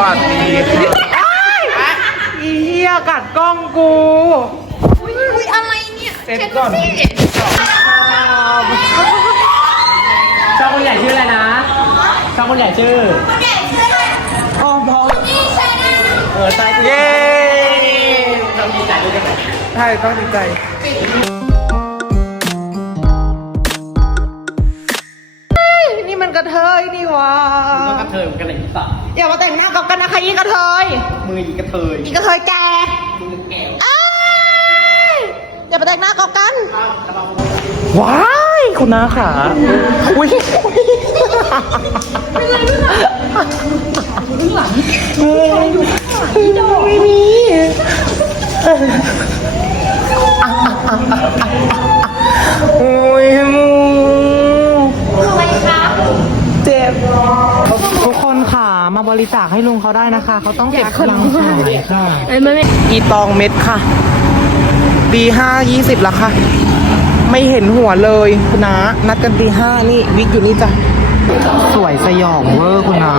วัสดีอีเฮียกัดกล้องกูอุ้ยอะไรเนี่ยเช็ดก่อนชาวคนใหญ่ชื่ออะไรนะชาวคนใหญ่ชื่อโอ้ะไรพอพอเออใจเย้ต้องดีใจด้วยกันใช่ ต้องดีใจันกระเทยนี่วะมันกระเทยมันกันอะไรอีกปะอย่ามาแต่งหน้ากับกันนะคะอีกระเทย มืออีกระเทยอีกระเทยแจกอย่าไปแต่งหน้ากับกัน ว้ายคุณน้าขาค่ะอุ้ยไม่ได้ด้วยหรอไม่ได้ด้วยหรอไม่มีทุกคนค่ะ มาบริจาคให้ลุงเขาได้นะคะ เขาต้องเก็บขนมกีตองเม็ดค่ะปีห้ายี่สิบละค่ะ ไม่เห็นหัวเลย คุณนานัดกันปีห้านี่ วิกอยู่นี่จ้ะสวยสยองเวอร์คุณน้า